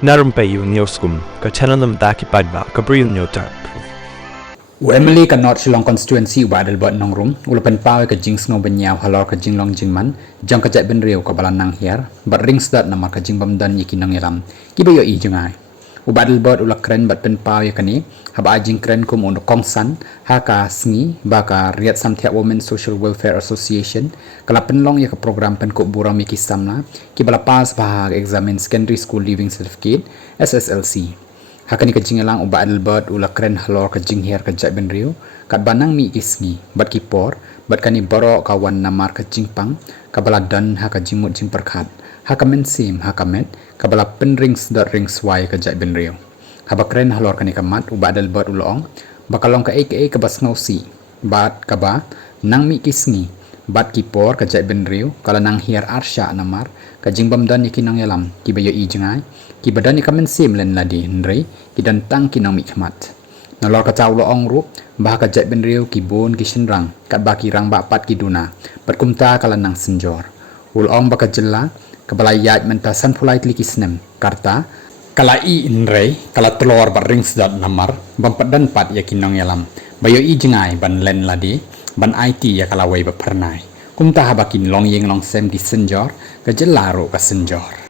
Na Rympei U ka paidbah Bri U Hynñiewtrep. Emily ka North Shillong constituency Bah Adelbert nongrum ulapan pawe ka jing snow benyaw halor ka jing long jing man jang ka jai ben riu ka balanang hier but ring sdot namar ka jing bamdan yiki nongialam kibayo I jangai Bah Adelbert ulak kren bat pen pawe kani haba jing kren kum untuk kongsan haka sngi baka riat samthia women social welfare association kala penlong ya ka program pen ko buram yiki samla kibala pas bahag examine secondary school leaving certificate SSLC hakani ka jingalang Bah Adelbert ulak kren halor ka jing hier ka jai ben riu kat banang mi kisngi bat kipor bat kani baroh kawan namar ka jing pang kabala dan haka jingmut jing perkhat haka men sim haka met kabala pen ring sdot ring swai ka jai ben riu haba kren halor kani kamat Bah Adelbert ulong bakalong ka aka ka bas ngausi bat kaba nang mi kisngi bat kipor ka jai ben riu kala nang hier arsha namar ka jing bamdan yaki nongialam kibayo I jangai kibadan ikamen sim len ladi nrei kidan tang kinang mi khamat nalor ka chaw lo ong rup bah ka jai ben riu kibon kishenrang kat baki rang ba pat kiduna berkumta kala nang senjor ul ong baka jylla kabala yaj menta san phulai tli kisnem karta kala I nrei kala telor ba ring sdot namar bampadan pat yaki nongialam bayo I jangai ban len ladi ban IT ya kala wei ba pernai kumta habakin long yeng long sem ki senjor ka jylla ro ka senjor